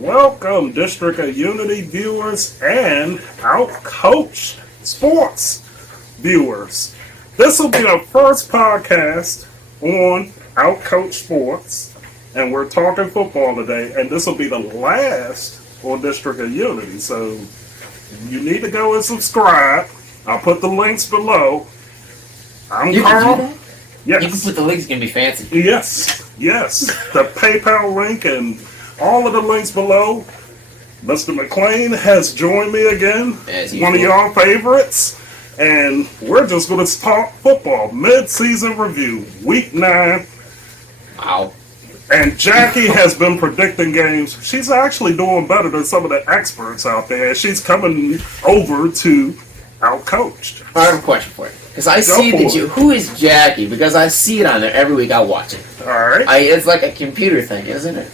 Welcome, District of Unity viewers and Outcoached Sports viewers. This will be our first podcast on Outcoached Sports, and we're talking football today, and this will be the last on District of Unity, so you need to go and subscribe. I'll put the links below. I'm Carl. Yes. You can put the links, it's going to be fancy. Yes. The PayPal link and all of the links below. Mr. McLean has joined me again. One of y'all favorites. And we're just going to talk football. Mid-season review. Week 9. Wow. And Jackie has been predicting games. She's actually doing better than some of the experts out there. She's coming over to Outcoached. I have a question for you. Because I see that who is Jackie? Because I see it on there every week. I watch it. Alright. It's like a computer thing, isn't it?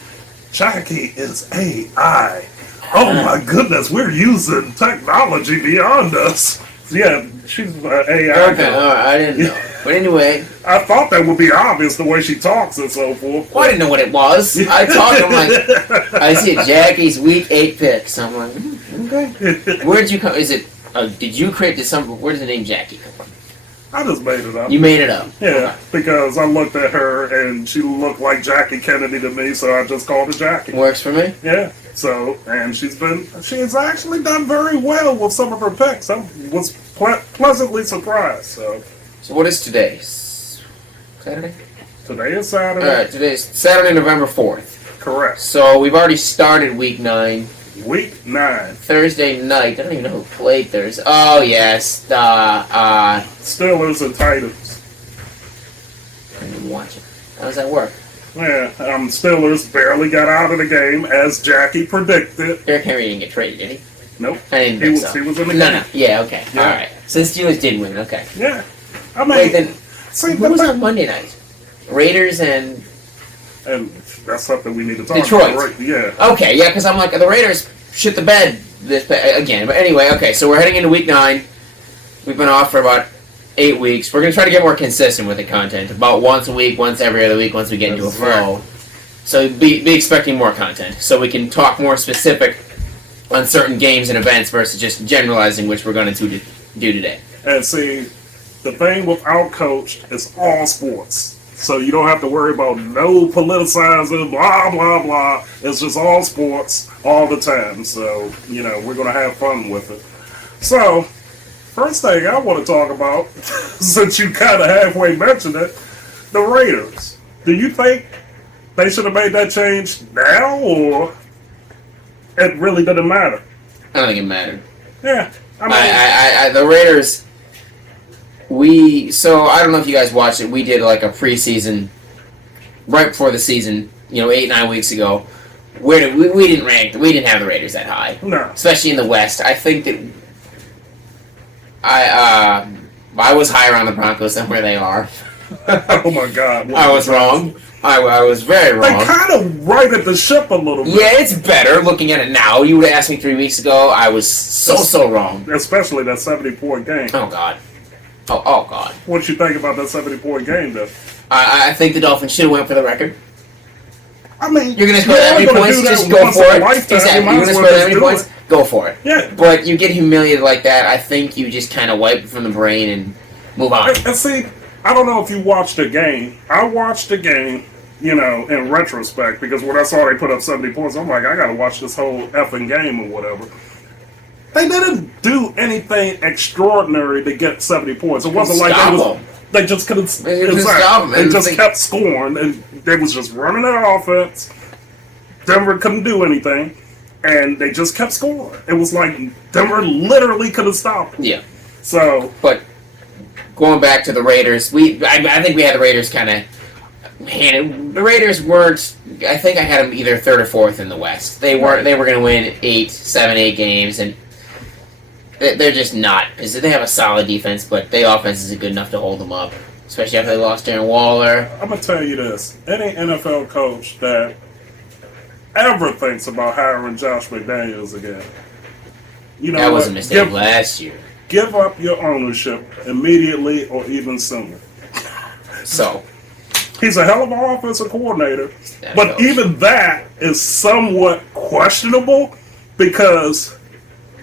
Jackie is AI. Oh my goodness, we're using technology beyond us. Yeah, she's AI. Okay, alright, I didn't know. But anyway. I thought that would be obvious the way she talks and so forth. Well, I didn't know what it was. I talked, I'm like, I see it, Jackie's week 8 picks. I'm like, okay. Where'd you come? Is it, did you create this? Where does the name Jackie come from? I just made it up. You made it up? Yeah, okay. Because I looked at her and she looked like Jackie Kennedy to me, so I just called her Jackie. Works for me? Yeah. So, and she's actually done very well with some of her picks. I was pleasantly surprised. So what is today? Saturday? Today is Saturday. Alright, today's Saturday, November 4th. Correct. So we've already started week 9. Week 9. Thursday night. I don't even know who played Thursday. Oh, yes. Steelers and Titans. I didn't even watch it. How does that work? Yeah, Steelers barely got out of the game, as Jackie predicted. Derrick Henry didn't get traded, did he? Nope. I didn't think so. He was in the game. No. Yeah, okay. Yeah. All right. So the Steelers did win. Okay. Yeah. I mean, wait, then who was on Monday night? Raiders and that's something we need to talk Detroit. about. Right? Yeah. Okay, yeah, because I'm like, the Raiders shit the bed again. But anyway, okay, so we're heading into week 9. We've been off for about 8 weeks. We're going to try to get more consistent with the content. About once a week, once every other week, once we get into a flow. So be expecting more content. So we can talk more specific on certain games and events versus just generalizing, which we're going to do today. And see, the thing with Outcoached is all sports. So you don't have to worry about no politicizing, blah, blah, blah. It's just all sports all the time. So, we're going to have fun with it. So, first thing I want to talk about, since you kind of halfway mentioned it, the Raiders. Do you think they should have made that change now, or it really didn't matter? I don't think it mattered. Yeah. I mean, the Raiders... So I don't know if you guys watched it. We did like a preseason right before the season, 8-9 weeks ago. Where we didn't rank. We didn't have the Raiders that high. No. Especially in the West. I think that I was higher on the Broncos than where they are. Oh my God! I was wrong. I was very wrong. They kind of righted the ship a little bit. Yeah, it's better looking at it now. You would have asked me 3 weeks ago. I was so wrong. Especially that 70-point game. Oh God. Oh God. What you think about that 70-point game, though? I think the Dolphins should have went for the record. I mean, you're going to score that many points, just go for it. Exactly. You're going to score that many points, go for it. Yeah. But you get humiliated like that, I think you just kind of wipe it from the brain and move on. And see, I don't know if you watched the game. I watched the game, in retrospect, because when I saw they put up 70 points, I'm like, I got to watch this whole effing game or whatever. They didn't do anything extraordinary to get 70 points. It wasn't like they just couldn't stop them. They just kept scoring, and they was just running their offense. Denver couldn't do anything, and they just kept scoring. It was like Denver literally couldn't stop them. Yeah. So, but going back to the Raiders, I think we had the Raiders kind of. The Raiders weren't. I think I had them either 3rd or 4th in the West. They weren't. They were going to win 7, 8 games, and they're just not, because they have a solid defense, but their offense isn't good enough to hold them up, especially after they lost Darren Waller. I'm going to tell you this. Any NFL coach that ever thinks about hiring Josh McDaniels again, that was a mistake last year. Give up your ownership immediately or even sooner. So, He's a hell of an offensive coordinator. That But goes. even that is somewhat questionable because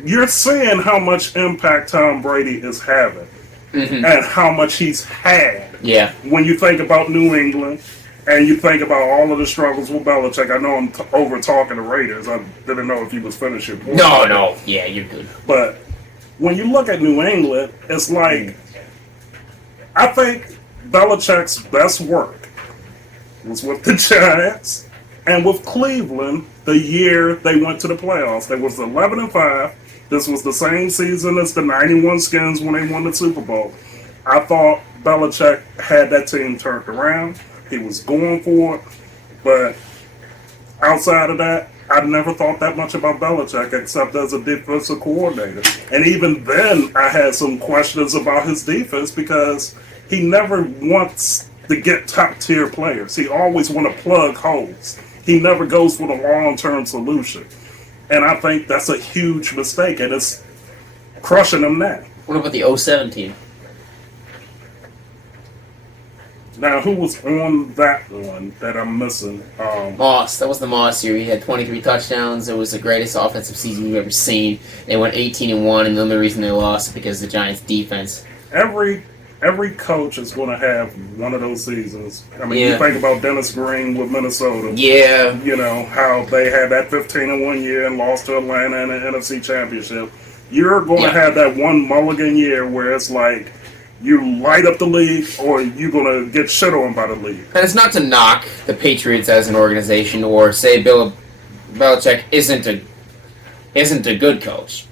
you're seeing how much impact Tom Brady is having and how much he's had. Yeah. When you think about New England and you think about all of the struggles with Belichick, I know I'm over talking the Raiders. I didn't know if you was finishing. No. Yeah, you're good. But when you look at New England, it's like I think Belichick's best work was with the Giants and with Cleveland the year they went to the playoffs. They was 11-5. This was the same season as the 91 Skins when they won the Super Bowl. I thought Belichick had that team turned around. He was going for it. But outside of that, I never thought that much about Belichick except as a defensive coordinator. And even then, I had some questions about his defense because he never wants to get top-tier players. He always want to plug holes. He never goes for the long-term solution. And I think that's a huge mistake, and it's crushing him now. What about the 07 team? Now, who was on that one that I'm missing? Moss. That was the Moss year. He had 23 touchdowns. It was the greatest offensive season we've ever seen. They went 18-1, and the only reason they lost is because of the Giants' defense. Every coach is going to have one of those seasons. I mean, Yeah. you think about Dennis Green with Minnesota. Yeah. You know, how they had that 15-1 year and lost to Atlanta in the NFC Championship. You're going to have that one mulligan year where it's like you light up the league or you're going to get shit on by the league. And it's not to knock the Patriots as an organization or say Bill Belichick isn't a good coach.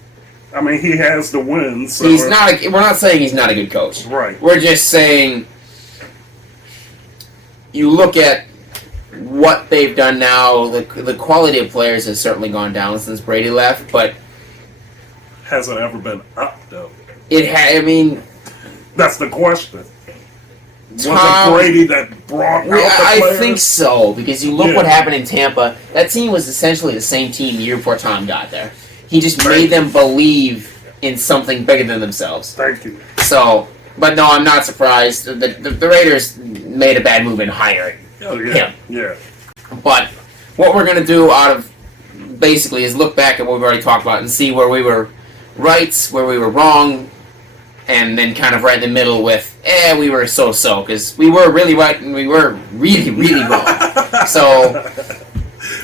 I mean, he has the wins. So He's not. We're not saying he's not a good coach. Right. We're just saying you look at what they've done now. The quality of players has certainly gone down since Brady left, but hasn't ever been up, though. I mean, that's the question. Was Tom- it Brady that brought out the I players? think so, because you look Yeah. what happened in Tampa. That team was essentially the same team the year before Tom got there. He just Right. made them believe in something bigger than themselves. Thank you. So, but no, I'm not surprised. The Raiders made a bad move in hiring Oh, yeah. him. Yeah. But what we're going to do out of basically is look back at what we've already talked about and see where we were right, where we were wrong, and then kind of right in the middle with, we were so-so, because we were really right and we were really, really wrong. So,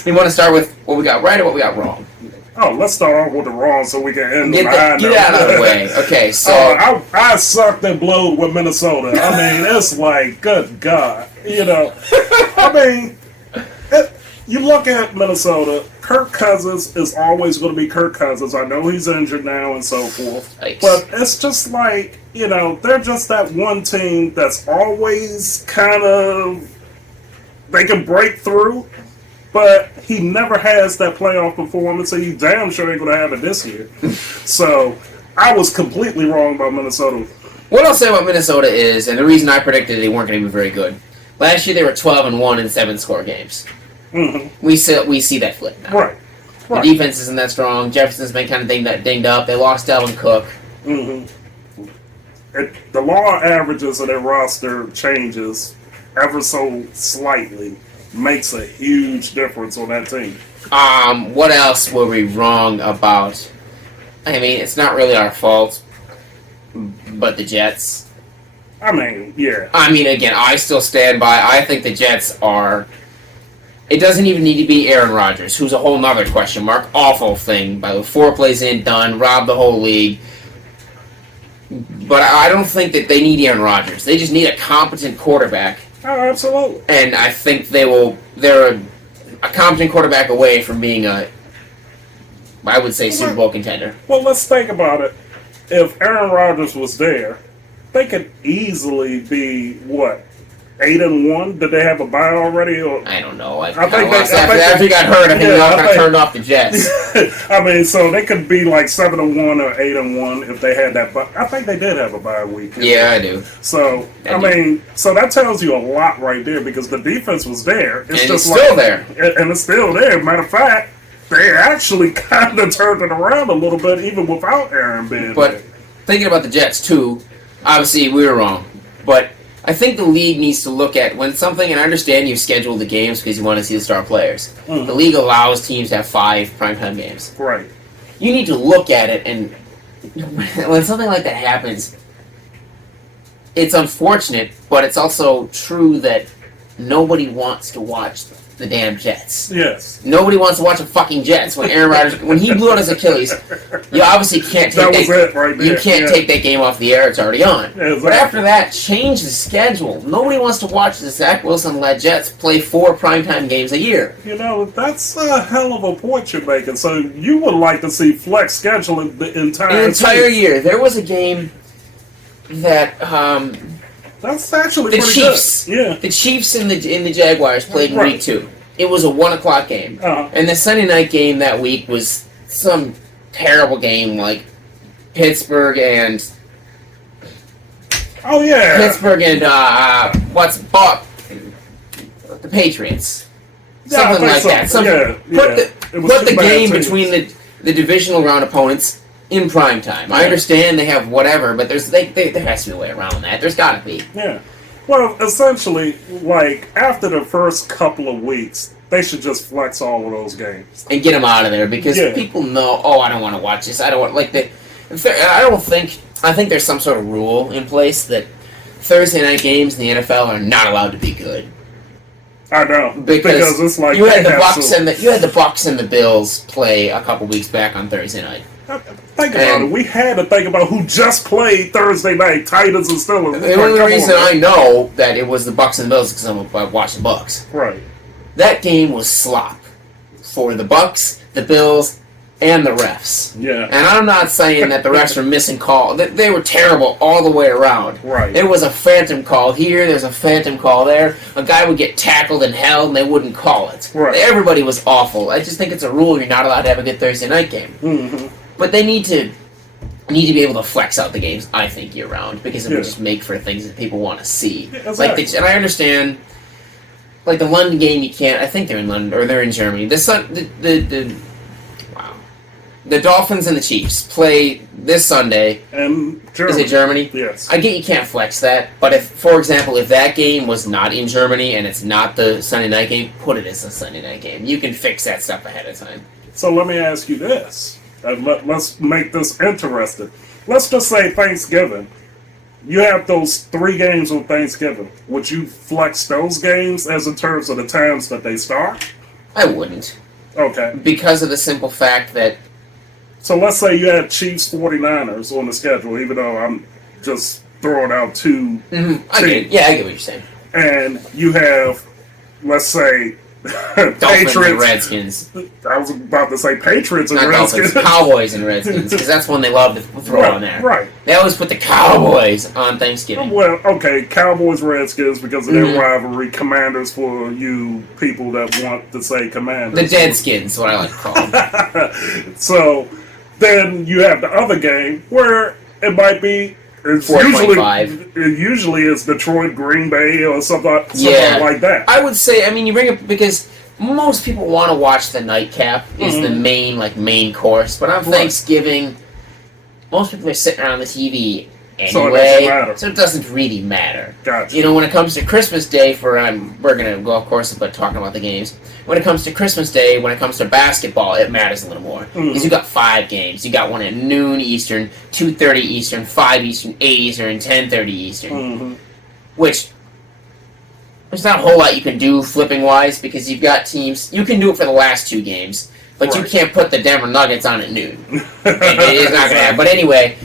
we want to start with what we got right or what we got wrong. Oh, let's start off with the wrong so we can end Get on a high that note. out of the way. Okay, so... I sucked and blowed with Minnesota. I mean, it's like, good God. You know, I mean, you look at Minnesota, Kirk Cousins is always going to be Kirk Cousins. I know he's injured now and so forth. Yikes. But it's just like, you know, they're just that one team that's always kind of, they can break through. But he never has that playoff performance, and he's damn sure ain't going to have it this year. So, I was completely wrong about Minnesota. What I'll say about Minnesota is, and the reason I predicted they weren't going to be very good, last year they were 12-1 in 7-score games. Mm-hmm. We see that flip now. Right. The defense isn't that strong. Jefferson's been kind of dinged up. They lost Dalvin Cook. Mm-hmm. The law averages of their roster changes ever so slightly. Makes a huge difference on that team. What else were we wrong about? I mean, it's not really our fault, but the Jets. I mean, yeah. I mean, again, I still stand by. I think the Jets are. It doesn't even need to be Aaron Rodgers, who's a whole nother question mark. Awful thing. By the 4 plays in, done, robbed the whole league. But I don't think that they need Aaron Rodgers. They just need a competent quarterback. Oh, absolutely. And I think they're a competent quarterback away from being I would say, Super Bowl contender. Well, let's think about it. If Aaron Rodgers was there, they could easily be, 8-1? Did they have a bye already? Or I don't know. after he got hurt, I think he kind of turned off the Jets. I mean, so they could be like 7-1 or 8-1 if they had that. But I think they did have a bye week. Yeah, I do. So I mean, so that tells you a lot right there because the defense was there. And it's still there. And it's still there. Matter of fact, they actually kind of turned it around a little bit, even without Aaron being But there. thinking about the Jets too, obviously we were wrong. But I think the league needs to look at when something, and I understand you schedule the games because you want to see the star players. The league allows teams to have 5 primetime games. Right. You need to look at it, and when something like that happens, it's unfortunate, but it's also true that nobody wants to watch the damn Jets. Yes. Nobody wants to watch the fucking Jets when Aaron Rodgers, when he blew out his Achilles. You obviously can't take you can't take that game off the air. It's already on. Yeah, exactly. But after that, change the schedule. Nobody wants to watch the Zach Wilson-led Jets play 4 primetime games a year. You know, that's a hell of a point you're making. So you would like to see flex scheduling the entire year. There was a game that that's actually the pretty Chiefs. Good. Yeah. The Chiefs and the Jaguars played in week 2. It was a 1:00 game. And the Sunday night game that week was some terrible game like Pittsburgh and the Patriots. Something like that. Put the game between the divisional round opponents in prime time. I understand they have whatever, but there has to be a way around that. There's got to be. Yeah. Well, essentially, like, after the first couple of weeks, they should just flex all of those games. And get them out of there, because people know, I don't want to watch this. I don't want, I think there's some sort of rule in place that Thursday night games in the NFL are not allowed to be good. I know. Because it's like you had the Bucs and the Bills play a couple weeks back on Thursday night. Think about it. We had to think about who just played Thursday night, Titans and Steelers. The only reason I know that it was the Bucs and the Bills is because I watched the Bucs. Right. That game was slop for the Bucs, the Bills, and the refs. Yeah. And I'm not saying that the refs were missing calls. They were terrible all the way around. Right. There was a phantom call here, there's a phantom call there. A guy would get tackled and held and they wouldn't call it. Right. Everybody was awful. I just think it's a rule you're not allowed to have a good Thursday night game. Mm-hmm. But they need to be able to flex out the games, I think, year round, because it would just make for things that people want to see. Yeah, exactly. And I understand, like the London game, you can't. I think they're in London or they're in Germany. The Dolphins and the Chiefs play this Sunday. And Germany. Is it Germany? Yes. I get you can't flex that, but if, for example, if that game was not in Germany and it's not the Sunday night game, put it as a Sunday night game. You can fix that stuff ahead of time. So let me ask you this. Let's make this interesting. Let's just say Thanksgiving. You have those 3 games on Thanksgiving. Would you flex those games as in terms of the times that they start? I wouldn't. Okay. Because of the simple fact that... So let's say you had Chiefs 49ers on the schedule, even though I'm just throwing out 2 I get what you're saying. And you have, let's say... Dolphins and Redskins. I was about to say Patriots and Not Redskins. Dolphins, Cowboys and Redskins, because that's one they love to throw on there. Right. They always put the Cowboys on Thanksgiving. Well, okay, Cowboys, Redskins, because of their rivalry. Commanders for you people that want to say Commanders. The Deadskins, what I like to call them. So, then you have the other game where it might be... It's usually it's Detroit, Green Bay, or something like that. I would say, you bring it because most people want to watch the nightcap is the main course. But on Thanksgiving, most people are sitting around the TV anyway, so it doesn't really matter. Gotcha. When it comes to Christmas Day, we're gonna go, of course, but talking about the games. When it comes to Christmas Day, when it comes to basketball, it matters a little more because you got 5 games. You got one at noon Eastern, 2:30 Eastern, 5 Eastern, 8 Eastern, and 10:30 Eastern. Which there's not a whole lot you can do flipping wise because you've got teams. You can do it for the last 2 games, but you can't put the Denver Nuggets on at noon. It's not gonna happen. But anyway.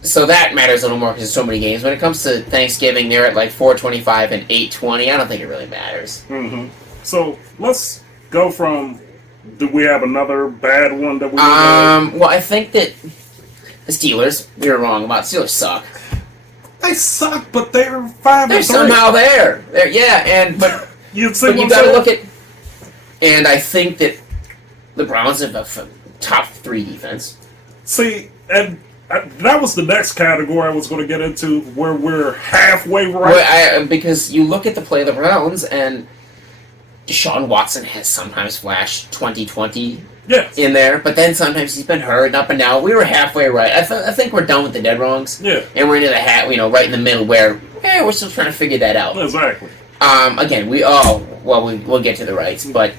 So that matters a little more because there's so many games. When it comes to Thanksgiving, they're at like 4:25 and 8:20. I don't think it really matters. So let's go from. Do we have another bad one that we? Well, I think that the Steelers. We were wrong about Steelers suck. They suck, but they're 5-3. They're somehow there. But you got to look at. And I think that the Browns have a top 3 defense. See, and. That was the next category I was going to get into, where we're halfway right. Because you look at the play of the Browns, and Deshaun Watson has sometimes flashed 2020 Yes. in there, but then sometimes he's been hurt up and down. We were halfway right. I think we're done with the dead wrongs. Yeah. And we're into the right in the middle where we're still trying to figure that out. Exactly. Again, we'll get to the rights, but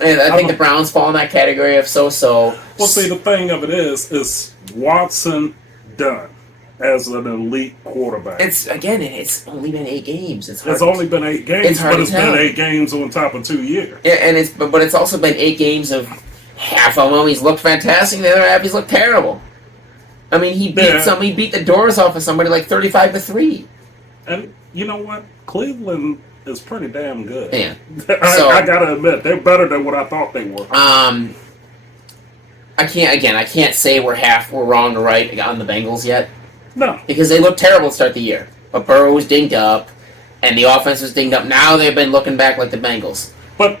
I think the Browns fall in that category of so-so. Well, see, the thing of it is Watson done as an elite quarterback? It's only been 8 games. It's only been 8 games, but it's been 8 games on top of 2 years. Yeah, and it's also been 8 games of half of them he's looked fantastic, the other half he's looked terrible. I mean, he beat the doors off of somebody like 35-3. And you know what? Cleveland is pretty damn good. Yeah. I gotta admit, they're better than what I thought they were. I can't say we're wrong or right on the Bengals yet. No. Because they looked terrible to start the year. But Burrow was dinged up, and the offense was dinged up. Now they've been looking back like the Bengals. But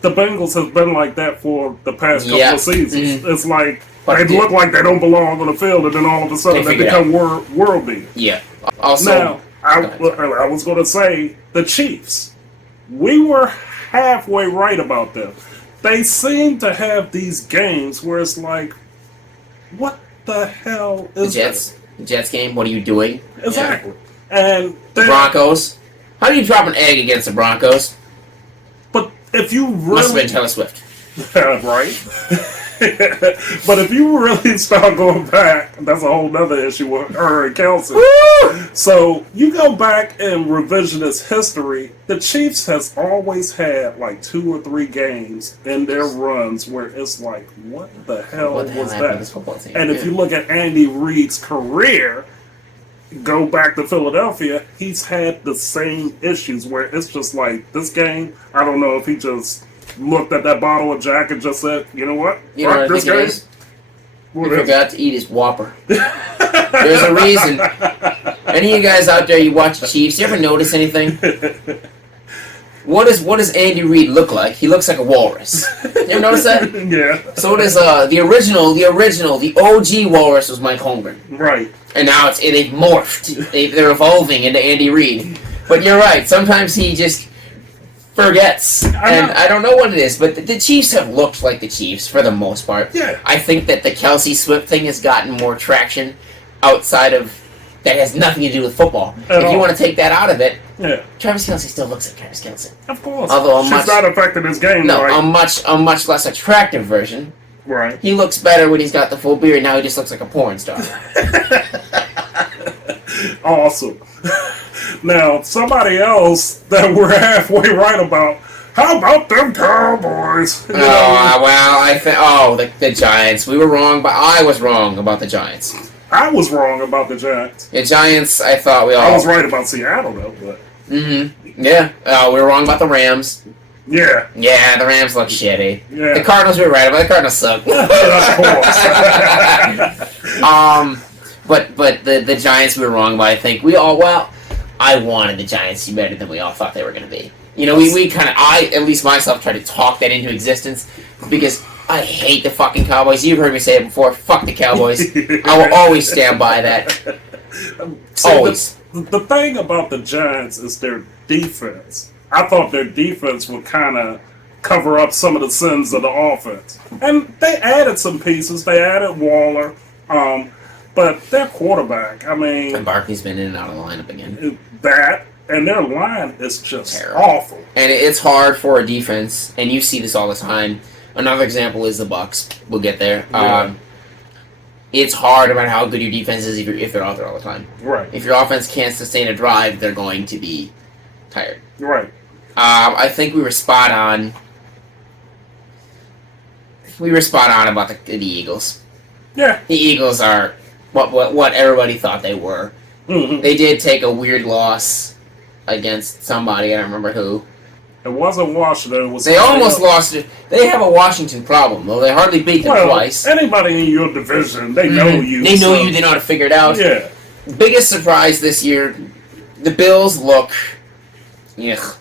the Bengals have been like that for the past couple of seasons. Mm-hmm. It's like they look like they don't belong on the field, and then all of a sudden they become world beaters. Yeah. Also, now, I was going to say the Chiefs. We were halfway right about them. They seem to have these games where it's like, what the hell is this? The Jets game, what are you doing? Exactly. Yeah. And the Broncos. How do you drop an egg against the Broncos? But if you really... Must have been Taylor Swift. Right? But if you really start going back, that's a whole other issue with her and Kelsey. Woo! So you go back in revisionist history, the Chiefs has always had like 2 or 3 games in their runs where it's like, what the hell was that? And if you look at Andy Reid's career, go back to Philadelphia, he's had the same issues where it's just like, this game, I don't know if he just looked at that bottle of Jack and just said, you know what? You know what I think it is? He forgot to eat his Whopper. There's a reason. Any of you guys out there, you watch the Chiefs, you ever notice anything? What does Andy Reid look like? He looks like a walrus. You ever notice that? Yeah. So does the OG walrus was Mike Holmgren. Right. And now they've morphed. They're evolving into Andy Reid. But you're right. Sometimes he just forgets, and I don't know what it is, but the Chiefs have looked like the Chiefs for the most part. Yeah. I think that the Kelsey Swift thing has gotten more traction outside of that has nothing to do with football. If you want to take that out of it, Travis Kelce still looks like Travis Kelce. Of course. Although she's not affecting his game. No, right? a much less attractive version. Right. He looks better when he's got the full beard. Now he just looks like a porn star. Awesome. Now, somebody else that we're halfway right about, how about them Cowboys? The Giants. We were wrong, but I was wrong about the Giants. I was wrong about the Giants. The Giants, I thought I was right about Seattle, though. But. Mm-hmm. Yeah. We were wrong about the Rams. Yeah. Yeah, the Rams look shitty. Yeah. The Cardinals we were right about. The Cardinals suck. But the Giants we were wrong about. I think I wanted the Giants to be better than we all thought they were going to be. You know, we kind of, at least myself, tried to talk that into existence because I hate the fucking Cowboys. You've heard me say it before. Fuck the Cowboys. I will always stand by that. Always. The thing about the Giants is their defense. I thought their defense would kind of cover up some of the sins of the offense. And they added some pieces. They added Waller. But their quarterback, I mean... And Barkley's been in and out of the lineup again. That, and their line is just terrible. Awful. And it's hard for a defense, and you see this all the time. Another example is the Bucks. We'll get there. Yeah. It's hard about how good your defense is if they're out there all the time. Right. If your offense can't sustain a drive, they're going to be tired. Right. I think we were spot on. About the Eagles. Yeah. The Eagles are what everybody thought they were. Mm-hmm. They did take a weird loss against somebody. I don't remember who. It wasn't Washington. They almost lost it. They have a Washington problem, though. They hardly beat them twice. Anybody in your division, they know you. They know you. They know how to figure it out. Yeah. Biggest surprise this year, the Bills look... Ugh.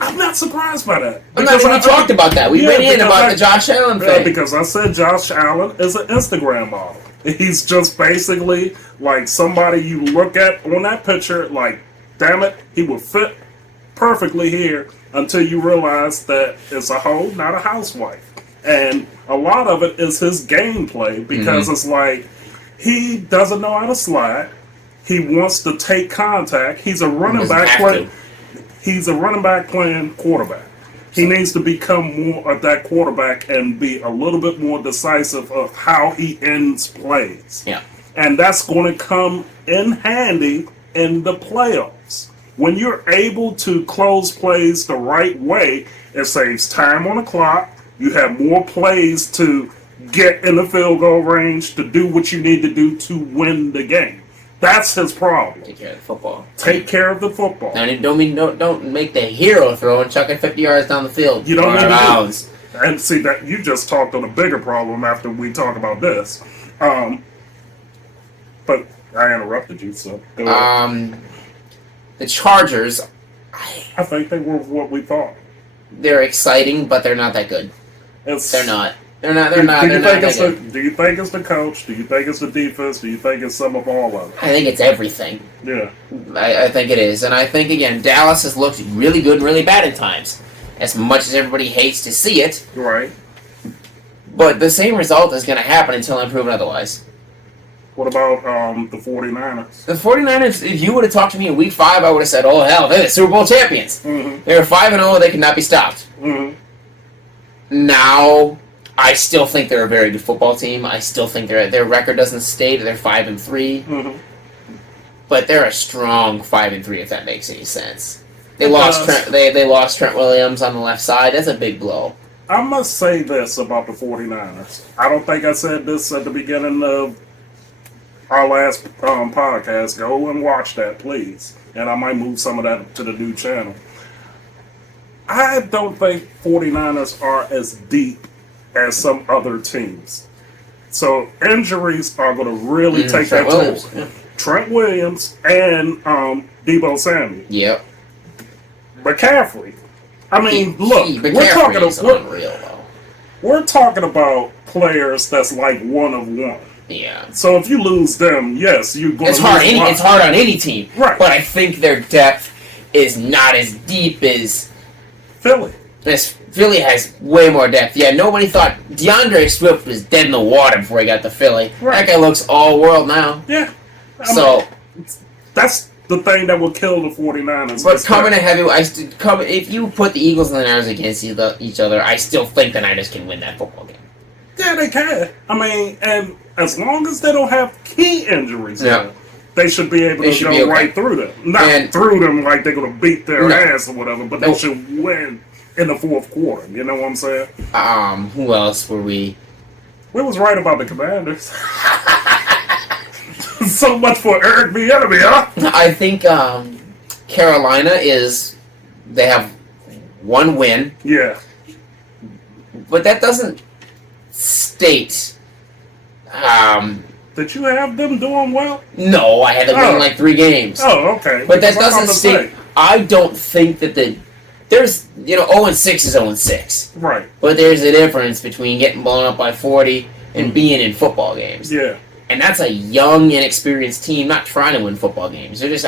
I'm not surprised by that. We talked about that. We went in about the Josh Allen thing. Yeah, because I said Josh Allen is an Instagram model. He's just basically like somebody you look at on that picture, like, damn it, he would fit perfectly here until you realize that it's a hoe, not a housewife. And a lot of it is his gameplay because it's like he doesn't know how to slide. He wants to take contact. He's a running back playing. He's a running back playing quarterback. He needs to become more of that quarterback and be a little bit more decisive of how he ends plays. Yeah. And that's going to come in handy in the playoffs. When you're able to close plays the right way, it saves time on the clock. You have more plays to get in the field goal range to do what you need to do to win the game. That's his problem. Take care of the football. Take care of the football. And don't make the hero throw and chuck it 50 yards down the field. You don't need to do. And see that you just talked on a bigger problem after we talk about this. But I interrupted you, so go ahead. The Chargers, I think they were what we thought. They're exciting, but they're not that good. They're not. They're not. Do you think it's the coach? Do you think it's the defense? Do you think it's some of all of it? I think it's everything. Yeah. I think it is. And I think, again, Dallas has looked really good and really bad at times. As much as everybody hates to see it. Right. But the same result is going to happen until I'm proven otherwise. What about the 49ers? The 49ers, if you would have talked to me in Week 5, I would have said, oh, hell, they're the Super Bowl champions. Mm-hmm. They were 5-0, they could not be stopped. Mm-hmm. Now, I still think they're a very good football team. I still think their record doesn't state they're 5-3. Mm-hmm. But they're a strong 5-3, if that makes any sense. They lost Trent Williams on the left side. That's a big blow. I must say this about the 49ers. I don't think I said this at the beginning of our last podcast. Go and watch that, please. And I might move some of that to the new channel. I don't think 49ers are as deep as some other teams. So injuries are going to really take that toll. Yeah. Trent Williams and Deebo Samuel. Yep. McCaffrey. I mean, look, we're talking about players that's like one of one. Yeah. So if you lose them, yes, you're going to lose. It's hard on any team. Right. But I think their depth is not as deep as Philly. Philly has way more depth. Yeah, nobody thought DeAndre Swift was dead in the water before he got to Philly. Right. That guy looks all world now. Yeah. So that's the thing that will kill the 49ers. But coming to if you put the Eagles and the Niners against each other, I still think the Niners can win that football game. Yeah, they can. I mean, and as long as they don't have key injuries, they should be able to go right through them. Not through them like they're going to beat their ass or whatever, but they should win in the fourth quarter. You know what I'm saying? Who else were we? We was right about the Commanders. So much for Eric Bieniemy, huh? I think Carolina they have one win. Yeah. But that doesn't state. Did you have them doing well? No, I had them win like 3 games. Oh, okay. But that doesn't state. I don't think that there's 0-6 is 0-6. Right. But there's a difference between getting blown up by 40 and being in football games. Yeah. And that's a young, inexperienced team not trying to win football games. They're just,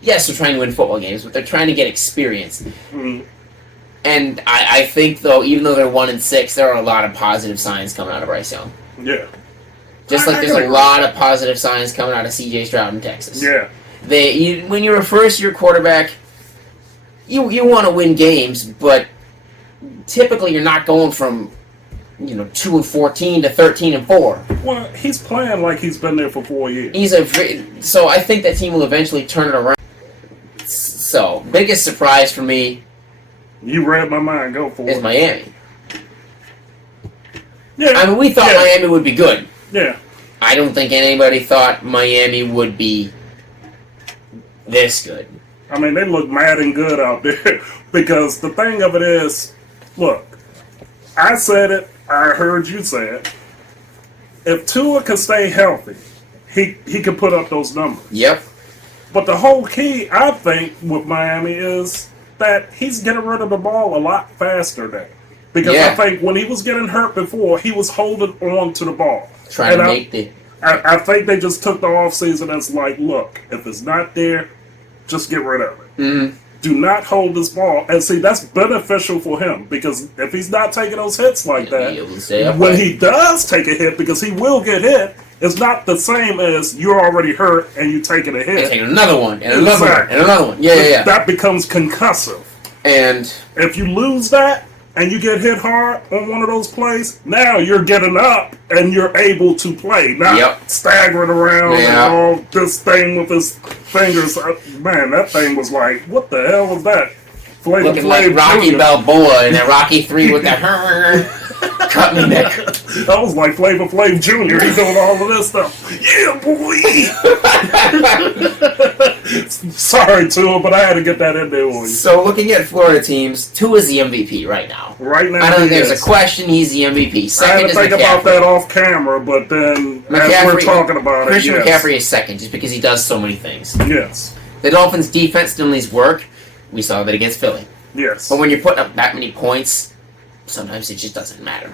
yes, they're trying to win football games, but they're trying to get experience. Mm-hmm. And I think, though, even though they're 1-6, there are a lot of positive signs coming out of Bryce Young. Yeah. Just like there's a lot of positive signs coming out of C.J. Stroud in Texas. Yeah. When you're a first-year quarterback, you want to win games, but typically you're not going from 2-14 to 13-4. Well, he's playing like he's been there for 4 years. So I think that team will eventually turn it around. So biggest surprise for me. You read my mind. Go for it. Is Miami. Yeah. We thought Miami would be good. Yeah. I don't think anybody thought Miami would be this good. They look mad and good out there because the thing of it is, look, I said it. I heard you say it. If Tua can stay healthy, he can put up those numbers. Yep. But the whole key, I think, with Miami is that he's getting rid of the ball a lot faster now. Because I think when he was getting hurt before, he was holding on to the ball. I think they just took the offseason as like, look, if it's not there, just get rid of it. Mm-hmm. do not hold this ball. And see, that's beneficial for him because if he's not taking those hits like that, when he does take a hit, because he will get hit, it's not the same as you're already hurt and you taking a hit. And taking another one, and another one, and another one. Yeah. That becomes concussive. And if you lose that, and you get hit hard on one of those plays, now you're getting up and you're able to play, not staggering around and all this thing with his fingers. Man, that thing was like, what the hell was that? Looking like Rocky Jr. Balboa in that Rocky 3 with that cut me neck. That was like Flavor Flav Jr. He's doing all of this stuff. Yeah, boy. Sorry, Tua, but I had to get that in there on you. So looking at Florida teams, Tua's the MVP right now. Right now, I don't think there's a question. He's the MVP. Second I had to think about that off camera, but then as we're talking about Christian McCaffrey is second just because he does so many things. Yes. The Dolphins' defense still needs work. We saw that against Philly. Yes. But when you're putting up that many points, sometimes it just doesn't matter.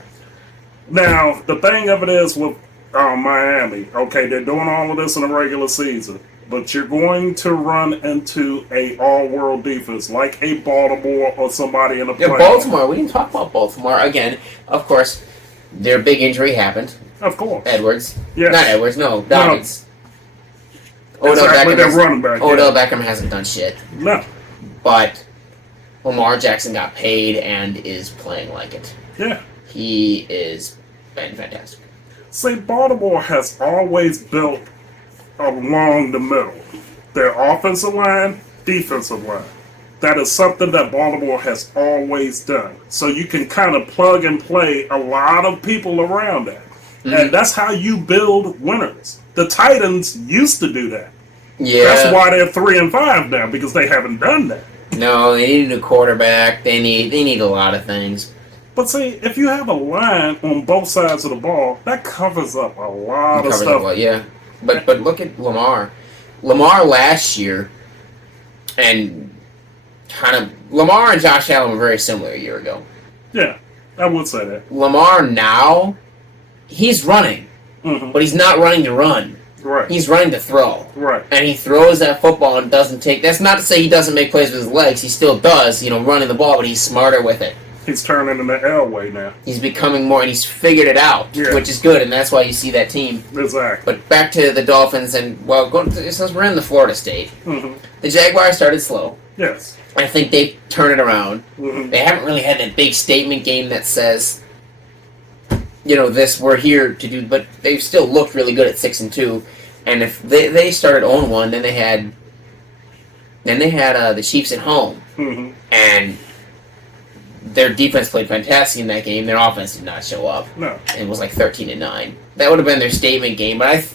Now, the thing of it is with Miami, okay, they're doing all of this in the regular season, but you're going to run into a all-world defense like a Baltimore or somebody in the playoffs. Baltimore, we didn't talk about Baltimore. Again, of course, their big injury happened. Of course. Edwards. Yes. Not Edwards, no, Dobbins. Odell Beckham hasn't done shit. No. But Lamar Jackson got paid and is playing like it. Yeah. He is fantastic. See, Baltimore has always built along the middle. Their offensive line, defensive line. That is something that Baltimore has always done. So you can kind of plug and play a lot of people around that. Mm-hmm. And that's how you build winners. The Titans used to do that. Yeah. That's why they're 3-5 now, because they haven't done that. No, they need a new quarterback. They need a lot of things. But see, if you have a line on both sides of the ball, that covers up a lot of stuff. Yeah. But look at Lamar. Lamar last year, and Lamar and Josh Allen were very similar a year ago. Yeah, I would say that. Lamar now, he's running, but he's not running to run. Right. He's running to throw. Right. And he throws that football and doesn't take... That's not to say he doesn't make plays with his legs. He still does, running the ball, but he's smarter with it. He's turning in the Elway now. He's becoming more, and he's figured it out, which is good, and that's why you see that team. Exactly. But back to the Dolphins, and, since we're in the Florida state, the Jaguars started slow. Yes. I think they turn it around. They haven't really had that big statement game that says... we're here to do, but they've still looked really good at 6-2. And if they started 0-1, then they had the Chiefs at home, and their defense played fantastic in that game. Their offense did not show up. No, it was like 13-9. That would have been their statement game. But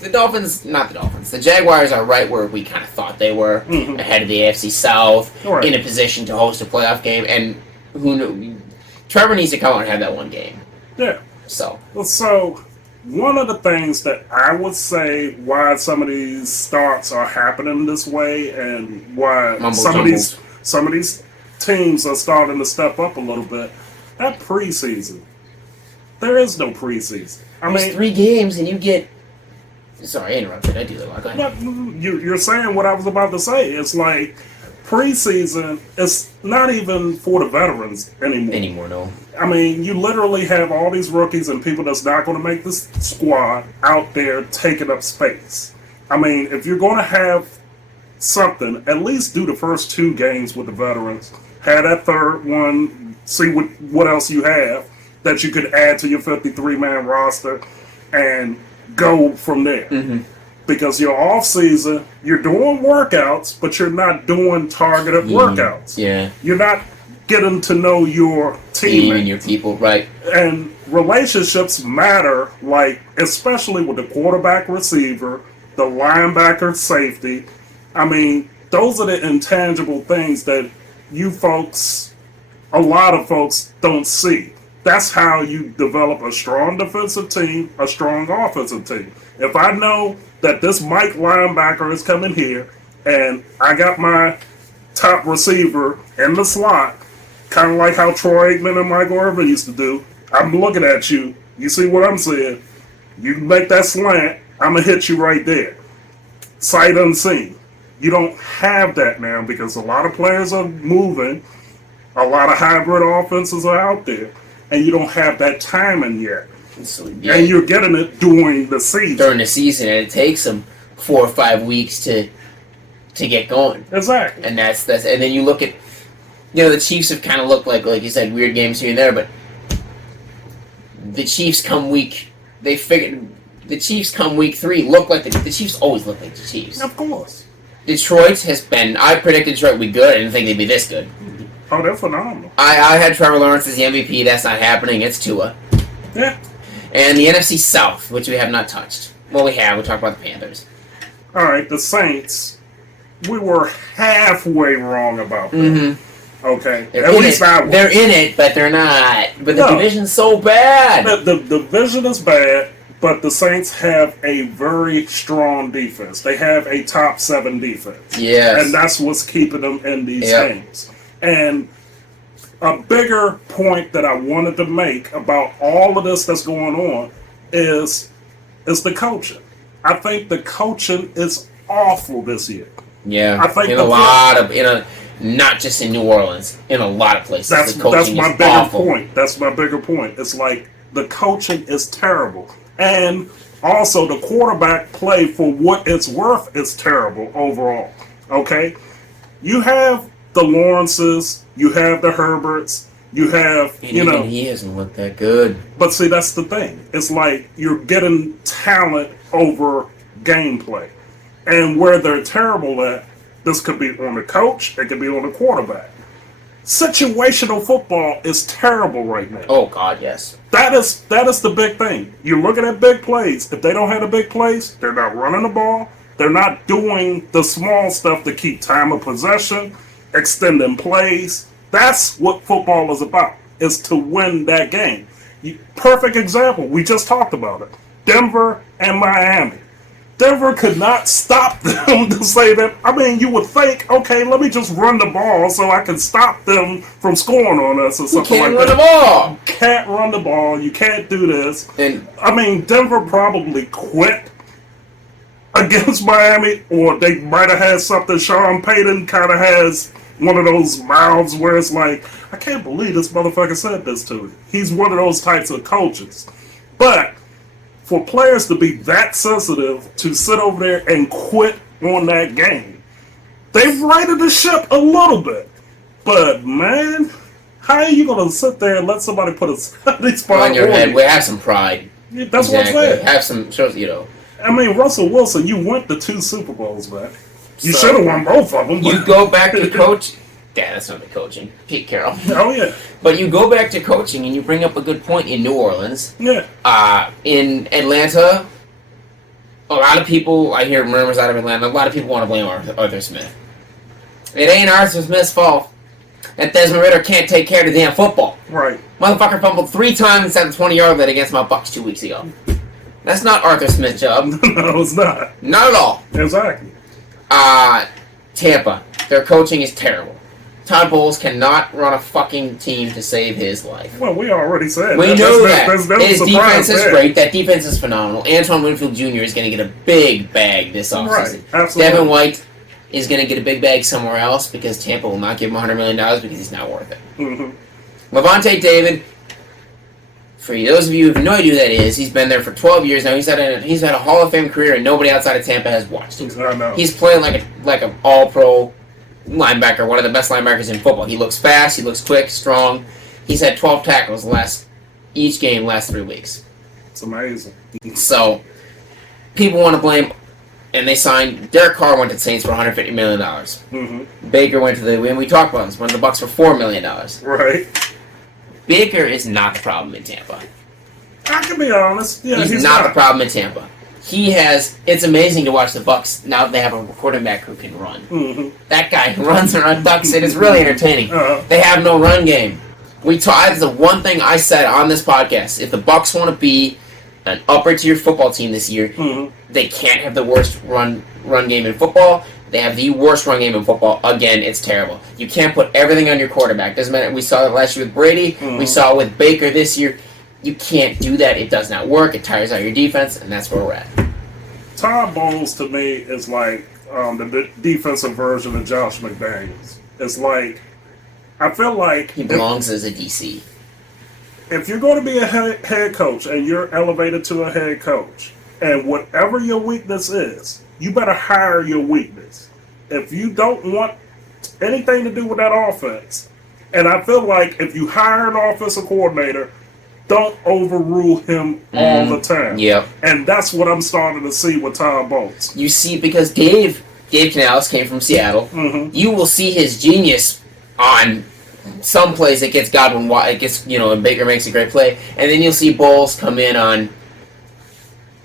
the Dolphins, not the Dolphins, the Jaguars are right where we kind of thought they were, ahead of the AFC South, in a position to host a playoff game. And who knew? Trevor needs to come out and have that one game. Yeah. So one of the things that I would say why some of these starts are happening this way, and why some of these teams are starting to step up a little bit, that preseason. There is no preseason. There's 3 games, and you get. Sorry, I interrupted. I do that a lot. Go ahead. You're saying what I was about to say. It's like preseason is not even for the veterans anymore. No. You literally have all these rookies and people that's not going to make this squad out there taking up space. If you're going to have something, at least do the first 2 games with the veterans. Have that third one, see what else you have that you could add to your 53-man roster, and go from there. Because your off season, you're doing workouts, but you're not doing targeted workouts. Yeah. You're not getting to know your team and your people, right? And relationships matter, especially with the quarterback, receiver, the linebacker, safety. Those are the intangible things that a lot of folks don't see. That's how you develop a strong defensive team, a strong offensive team. If I know that this Mike linebacker is coming here, and I got my top receiver in the slot, kind of like how Troy Aikman and Michael Irvin used to do, I'm looking at you, you see what I'm saying, you make that slant, I'm going to hit you right there. Sight unseen. You don't have that now because a lot of players are moving. A lot of hybrid offenses are out there, and you don't have that timing yet. So, And you're getting it during the season. During the season, and it takes them 4 or 5 weeks to get going. Exactly. And that's and then you look at, the Chiefs have kind of looked like you said, weird games here and there, but the Chiefs come week 3 look like the Chiefs always look like the Chiefs. Of course. Detroit has been, I predicted Detroit would be good. I didn't think they'd be this good. Oh, they're phenomenal. I had Trevor Lawrence as the MVP. That's not happening. It's Tua. Yeah. And the NFC South, which we have not touched. Well, we have. We talked about the Panthers. All right, the Saints. We were halfway wrong about that. Mm-hmm. Okay. They're At in least it. I was. They're in it, but they're not. But the No. division's so bad. The division is bad, but the Saints have a very strong defense. They have a top 7 defense. Yes. And that's what's keeping them in these Yep. games. And a bigger point that I wanted to make about all of this that's going on is the coaching. I think the coaching is awful this year. Yeah. I think not just in New Orleans, in a lot of places. That's the coaching my is bigger awful. point. That's my bigger point. It's like the coaching is terrible. And also the quarterback play, for what it's worth, is terrible overall. Okay? You have the Lawrences, you have the Herberts, you have, And even he hasn't looked that good. but see, that's the thing. It's like you're getting talent over gameplay. And where they're terrible at, this could be on the coach, it could be on the quarterback. Situational football is terrible right now. Oh, God, yes. That is the big thing. You're looking at big plays. If they don't have the big plays, they're not running the ball. They're not doing the small stuff to keep time of possession, extending plays. That's what football is about, is to win that game. Perfect example. We just talked about it. Denver and Miami. Denver could not stop them to say that. I mean, you would think, okay, let me just run the ball so I can stop them from scoring on us or something like that. You can't run the ball. You can't run the ball. You can't do this. And I mean, Denver probably quit against Miami, or they might have had something. Sean Payton kind of has one of those mouths where it's like, I can't believe this motherfucker said this to me. He's one of those types of coaches. But for players to be that sensitive to sit over there and quit on that game, they've righted the ship a little bit. But man, how are you going to sit there and let somebody put a 70 spot on your head, you? we have some pride. That's what I'm saying. Have some, I mean, Russell Wilson, you went to 2 Super Bowls, man. You So, should have won both of them. You go back to coach. Yeah, that's not the coaching. Pete Carroll. Oh, yeah. But you go back to coaching and you bring up a good point in New Orleans. Yeah. In Atlanta, a lot of people, I hear murmurs out of Atlanta, a lot of people want to blame Arthur Smith. It ain't Arthur Smith's fault that Desmond Ritter can't take care of the damn football. Right. Motherfucker fumbled 3 times inside the 20-yard line against my Bucks 2 weeks ago. That's not Arthur Smith's job. No, it's not. Not at all. Exactly. Tampa. Their coaching is terrible. Todd Bowles cannot run a fucking team to save his life. Well, we already said We that. know that. That's His a defense is there. great. That defense is phenomenal. Antoine Winfield Jr. is going to get a big bag this offseason. Right. Absolutely. Devin White is going to get a big bag somewhere else because Tampa will not give him $100 million because he's not worth it. Mm-hmm. Levante David, for those of you who have no idea who that is, he's been there for 12 years now. He's had a Hall of Fame career, and nobody outside of Tampa has watched him. I know. He's playing like an all-pro linebacker, one of the best linebackers in football. He looks fast, he looks quick, strong. He's had 12 tackles each game last 3 weeks. It's amazing. So, people want to blame, and they signed, Derek Carr went to the Saints for $150 million. Mm-hmm. Baker went to and we talked about this, went to the Bucks for $4 million. Right. Baker is not the problem in Tampa. I can be honest. Yeah, He's not the problem in Tampa. It's amazing to watch the Bucks now that they have a quarterback who can run. Mm-hmm. That guy runs around ducks, and it's really entertaining. They have no run game. That's the one thing I said on this podcast. If the Bucks want to be an upper-tier football team this year, they can't have the worst run game in football. They have the worst run game in football. Again, it's terrible. You can't put everything on your quarterback. Doesn't matter. We saw that last year with Brady. We saw it with Baker this year. You can't do that. It does not work. It tires out your defense, and that's where we're at. Todd Bowles, to me, is like, the defensive version of Josh McDaniels. It's like, I feel like He belongs as a DC. if you're going to be a head coach and you're elevated to a head coach, and whatever your weakness is, you better hire your weakness. If you don't want anything to do with that offense, and I feel like if you hire an offensive coordinator, don't overrule him all the time. Yep. And that's what I'm starting to see with Tom Bolts. You see, because Dave Canales came from Seattle, you will see his genius on some plays that gets Godwin, it gets, and Baker makes a great play, and then you'll see Bowles come in on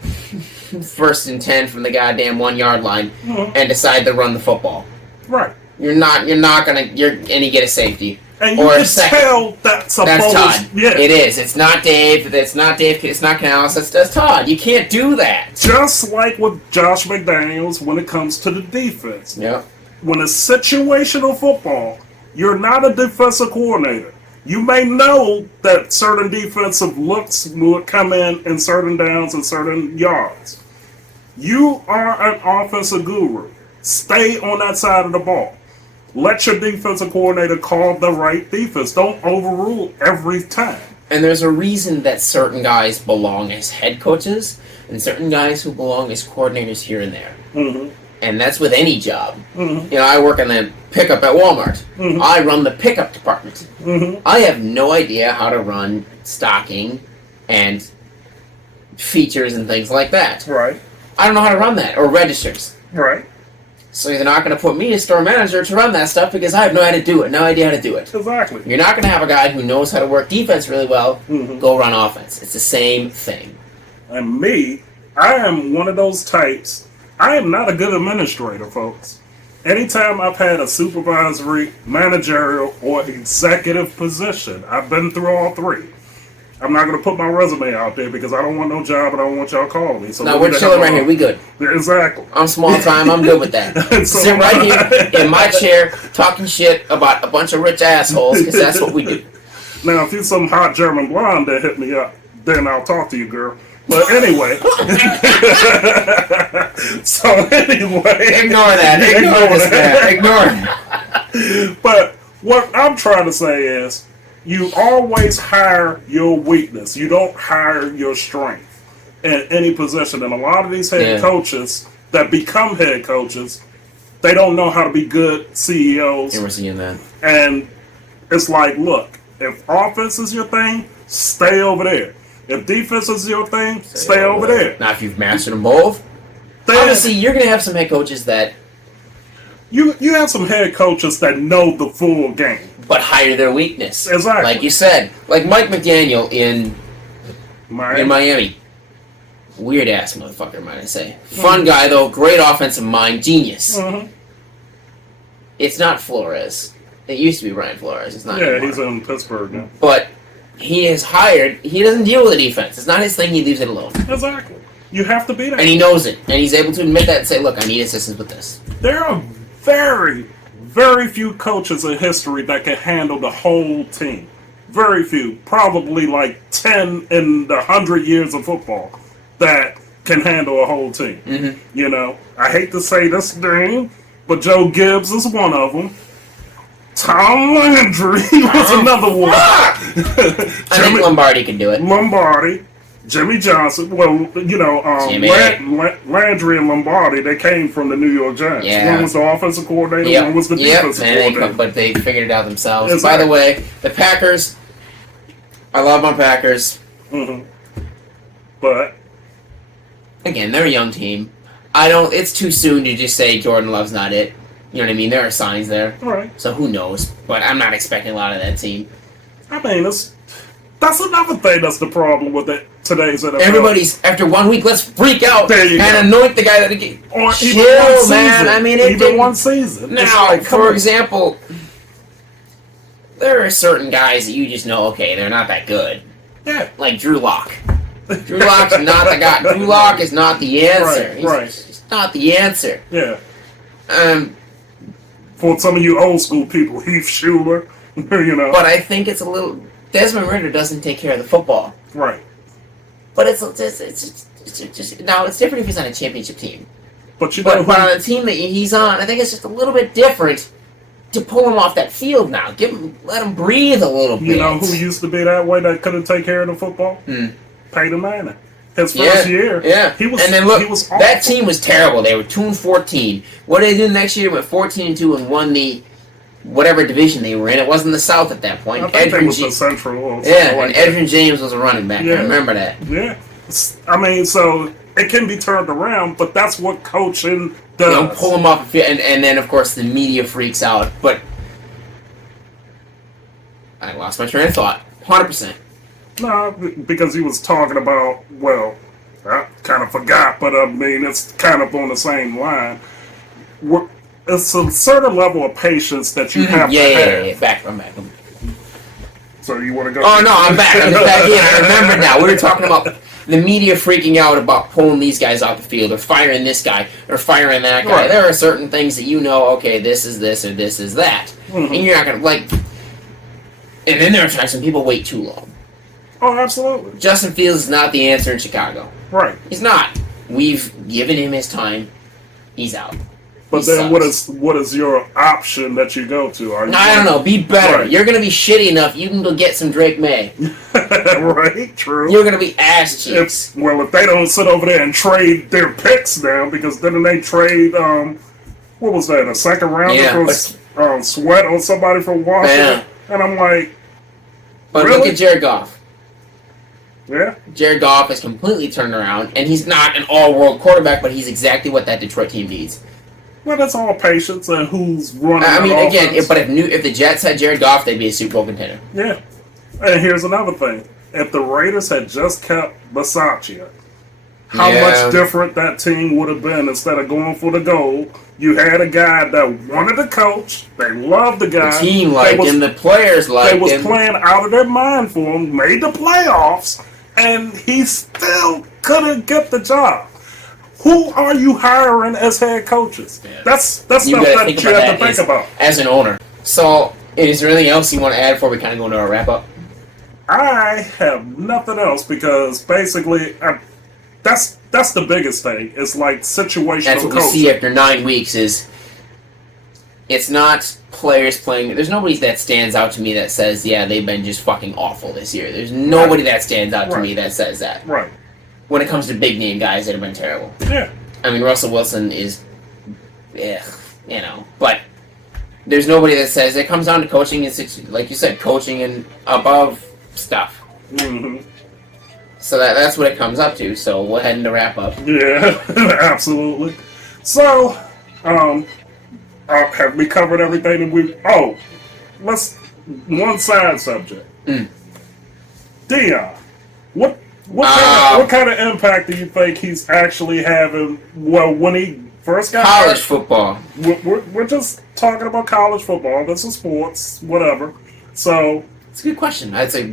1st and 10 from the goddamn 1 yard line and decide to run the football. Right. And you get a safety. And you or can tell that's a That's Bowles. Todd. Yeah. It is. It's not Dave. It's not Canales. That's Todd. You can't do that. Just like with Josh McDaniels when it comes to the defense. Yep. When it's situational football, you're not a defensive coordinator. You may know that certain defensive looks will come in certain downs and certain yards. You are an offensive guru. Stay on that side of the ball. Let your defensive coordinator call the right defense. Don't overrule every time. And there's a reason that certain guys belong as head coaches and certain guys who belong as coordinators here and there. Mm-hmm. And that's with any job. Mm-hmm. I work on the pickup at Walmart. Mm-hmm. I run the pickup department. Mm-hmm. I have no idea how to run stocking and features and things like that. Right. I don't know how to run that, or registers. Right. So you're not going to put me as store manager to run that stuff because I have no idea how to do it. Exactly. You're not going to have a guy who knows how to work defense really well go run offense. It's the same thing. And me, I am one of those types. I am not a good administrator, folks. Anytime I've had a supervisory, managerial, or executive position, I've been through all three. I'm not going to put my resume out there because I don't want no job and I don't want y'all calling me. So No, we're chilling right here. We good. Exactly. I'm small time. I'm good with that. So Sit right here in my chair talking shit about a bunch of rich assholes because that's what we do. Now, if you're some hot German blonde that hit me up, then I'll talk to you, girl. But anyway. So anyway. Ignore that. Ignore this man. Ignore it. But what I'm trying to say is, you always hire your weakness. You don't hire your strength in any position. And a lot of these head coaches that become head coaches, they don't know how to be good CEOs. We're seeing that. And it's like, look, if offense is your thing, stay over there. If defense is your thing, stay over there. Now, if you've mastered them both, obviously you're going to have some head coaches that... You have some head coaches that know the full game. But hire their weakness. Exactly. Like you said. Like Mike McDaniel in Miami. Weird ass motherfucker, might I say. Fun guy, though. Great offensive mind. Genius. It's not Flores. It used to be Brian Flores. It's not anymore. He's in Pittsburgh now. But he is hired. He doesn't deal with the defense. It's not his thing. He leaves it alone. Exactly. You have to be there. And he knows it. And he's able to admit that and say, look, I need assistance with this. There are very, very few coaches in history that can handle the whole team. Very few. Probably like 10 in the 100 years of football that can handle a whole team. I hate to say this name, but Joe Gibbs is one of them. Tom Landry was another one. I think Lombardi can do it. Lombardi. Jimmy Johnson, Landry and Lombardi, they came from the New York Giants. Yeah. One was the offensive coordinator, one was the defensive coordinator. But they figured it out themselves. Exactly. By the way, the Packers, I love my Packers. But again, they're a young team. It's too soon to just say Jordan Love's not it. You know what I mean? There are signs there. Right. So who knows? But I'm not expecting a lot of that team. I mean, that's another thing that's the problem with today's NFL. Everybody's, after 1 week, let's freak out and anoint the guy that... Or chill, even one season. Man. I mean, even one season. Now, for example, there are certain guys that you just know, okay, they're not that good. Yeah. Like Drew Lock. Drew Lock's not the guy. Drew Lock is not the answer. Right. He's not the answer. Yeah. For some of you old school people, Heath Schuler, But I think it's a little... Desmond Ridder doesn't take care of the football. Right. But it's just now it's different if he's on a championship team. But you know, But on the team that he's on, I think it's just a little bit different to pull him off that field now. Let him breathe a little bit. you know who used to be that way that couldn't take care of the football? Peyton Manning. His first year, he was. And then look, he was awful. that team was terrible. They were 2-14. What did they do the next year? Went 14-2 and won the whatever division they were in. It wasn't the South at that point. I think it was the Central. Or and Edgerrin James was a running back. I remember that. Yeah, I mean, so it can be turned around, but that's what coaching does. You know, pull them off, and then of course the media freaks out. But I lost my train of thought. 100%. No, because he was talking about, well, I kind of forgot, but I mean, it's kind of on the same line. It's a certain level of patience that you have to have. Yeah. I'm back. So you want to go? Oh, no, I'm back. I'm just back in. I remember now. We were talking about the media freaking out about pulling these guys off the field or firing this guy or firing that guy. Right. There are certain things that you know, okay, this is this or this is that. And you're not going to, like... And then there are times when people wait too long. Oh, absolutely. Justin Fields is not the answer in Chicago. Right. He's not. We've given him his time. He's out. But then what is your option that you go to? I don't know. Be better. Right. You're going to be shitty enough. You can go get some Drake May. Right, true. You're going to be ass cheeks. If they don't sit over there and trade their picks now, because then they trade, what was that, a second rounder for Sweat or somebody from Washington? Yeah. And I'm like, but really? Look at Jared Goff. Yeah. Jared Goff has completely turned around, and he's not an all-world quarterback, but he's exactly what that Detroit team needs. Well, that's all patience and who's running. I mean, again, if the Jets had Jared Goff, they'd be a Super Bowl contender. Yeah. And here's another thing: if the Raiders had just kept Bisaccia, how much different that team would have been. Instead of going for the gold, you had a guy that wanted to coach. They loved the guy. The team liked him. The players liked him. They was playing out of their mind for him. Made the playoffs, and he still couldn't get the job. Who are you hiring as head coaches? Yeah. That's stuff that you have to think about as an owner. So, is there anything else you want to add before we kind of go into our wrap up? I have nothing else because basically, that's the biggest thing. It's like situational. That's what we see after 9 weeks. It's not players playing. There's nobody that stands out to me that says, "Yeah, they've been just fucking awful this year." There's nobody that stands out to me that says that. Right. When it comes to big name guys that have been terrible. Yeah. I mean, Russell Wilson is, but there's nobody that says it comes down to coaching and, like you said, coaching and above stuff. Mm-hmm. So that's what it comes up to. So we'll head into wrap up. Yeah, absolutely. So, have we covered everything that we? Oh, one side subject. Dion, what kind of impact do you think he's actually having? Well, when he first got college football. We're just talking about college football. This is sports, whatever. So it's a good question. That's a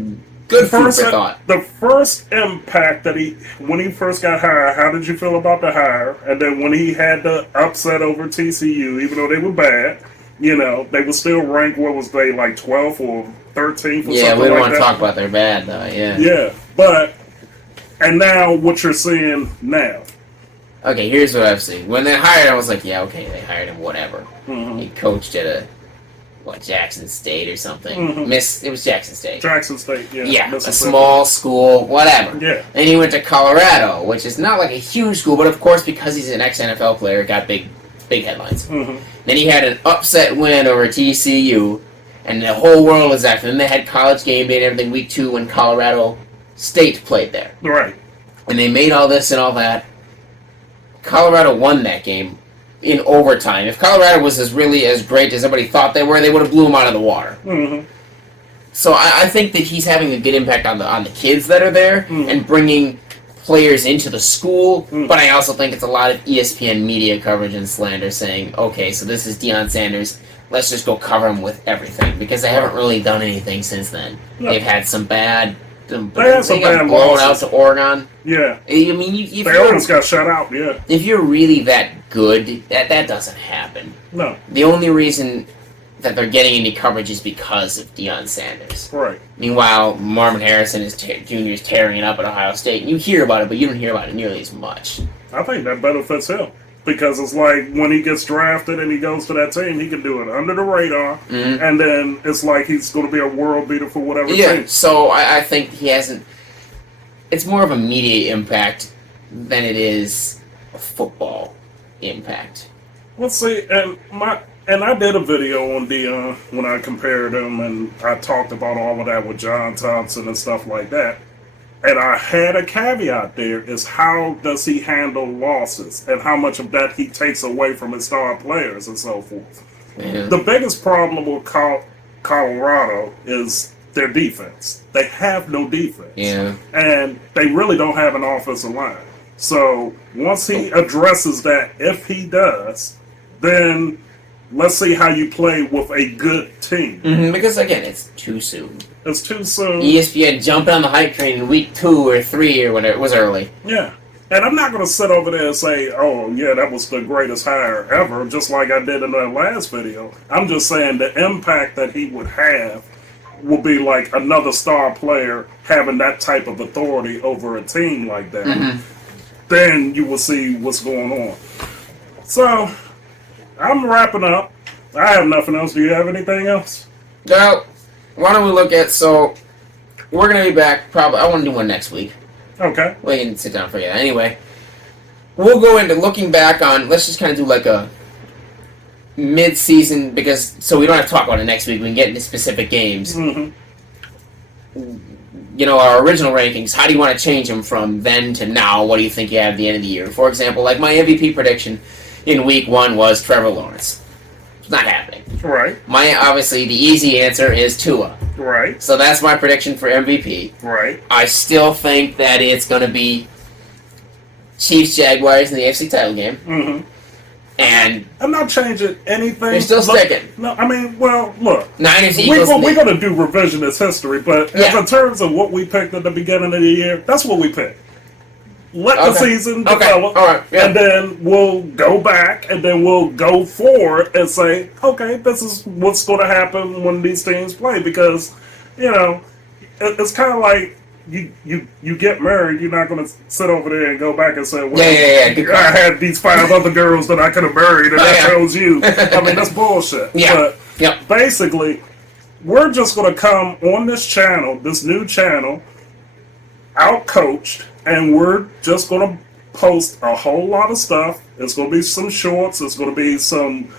good food for thought. The first impact that when he first got hired, how did you feel about the hire? And then when he had the upset over TCU, even though they were bad, they were still ranked. What was they like 12th or 13th? Or yeah, we don't want to talk about their bad though. Yeah. Yeah, but. And now, what you're seeing now. Okay, here's what I've seen. When they hired him, I was like, yeah, okay, they hired him, whatever. Mm-hmm. He coached at Jackson State or something. Mm-hmm. It was Jackson State. Jackson State, yeah. Yeah, a small school, whatever. Yeah. Then he went to Colorado, which is not like a huge school, but of course, because he's an ex-NFL player, got big headlines. Mm-hmm. Then he had an upset win over TCU, and the whole world was after him. Then they had College Game Day and everything week 2 when Colorado State played there. Right. And they made all this and all that. Colorado won that game in overtime. If Colorado was as great as everybody thought they were, they would have blew them out of the water. Mm-hmm. So I think that he's having a good impact on the kids that are there and bringing players into the school. But I also think it's a lot of ESPN media coverage and slander saying, okay, so this is Deion Sanders. Let's just go cover him with everything. Because they haven't really done anything since then. No. They've had some bad... They got blown out to Oregon. Yeah. I mean, they almost got shut out, yeah. If you're really that good, that doesn't happen. No. The only reason that they're getting any coverage is because of Deion Sanders. Right. Meanwhile, Marvin Harrison Jr. is tearing it up at Ohio State. And you hear about it, but you don't hear about it nearly as much. I think that benefits him. because it's like when he gets drafted and he goes to that team, he can do it under the radar, and then it's like he's going to be a world beater for whatever team. So I think he hasn't. It's more of a media impact than it is a football impact. Let's see, and I did a video on Dion when I compared him, and I talked about all of that with John Thompson and stuff like that. And I had a caveat there is how does he handle losses and how much of that he takes away from his star players and so forth. Yeah. The biggest problem with Colorado is their defense. They have no defense. Yeah. And they really don't have an offensive line. So once he addresses that, if he does, then let's see how you play with a good team. Because, again, it's too soon. It's too soon. ESPN jumping on the hype train in week 2 or 3 or whatever. It was early. Yeah. And I'm not going to sit over there and say, oh, yeah, that was the greatest hire ever, just like I did in that last video. I'm just saying the impact that he would have will be like another star player having that type of authority over a team like that. Then you will see what's going on. So, I'm wrapping up. I have nothing else. Do you have anything else? Now, why don't we look at, so, we're going to be back, probably, I want to do one next week. Okay. We can sit down and forget that. Anyway, we'll go into looking back on, let's just kind of do like a mid-season, because, so we don't have to talk about it next week, we can get into specific games. You know, our original rankings, how do you want to change them from then to now? What do you think you have at the end of the year? For example, like my MVP prediction in week 1 was Trevor Lawrence. It's not happening. Right. Obviously, the easy answer is Tua. Right. So that's my prediction for MVP. Right. I still think that it's going to be Chiefs-Jaguars in the AFC title game. And I'm not changing anything. you're still sticking. No, I mean, well, look. Niners-Eagles. We're going to do revisionist history, but in terms of what we picked at the beginning of the year, that's what we picked. Let the season develop, and then we'll go back, and then we'll go forward and say, okay, this is what's going to happen when these teams play. Because, you know, it's kind of like you get married, you're not going to sit over there and go back and say, well, I had these 5 other girls that I could have married, and I chose you. I mean, that's bullshit. But basically, we're just going to come on this channel, this new channel, Outcoached, and we're just going to post a whole lot of stuff. It's going to be some shorts. It's going to be some,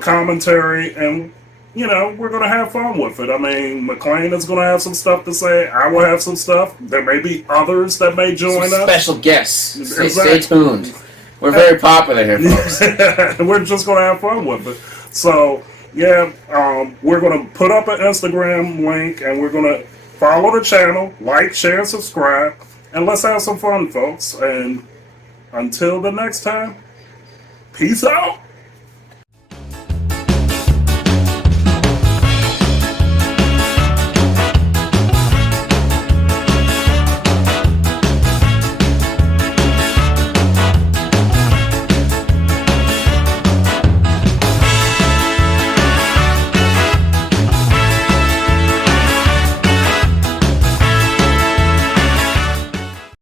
commentary, and, we're going to have fun with it. I mean, McClain is going to have some stuff to say. I will have some stuff. There may be others that may join us. Special guests. Stay tuned. We're very popular here, folks. We're just going to have fun with it. So, yeah, we're going to put up an Instagram link, and we're going to follow the channel, like, share, and subscribe, and let's have some fun, folks. And until the next time, peace out.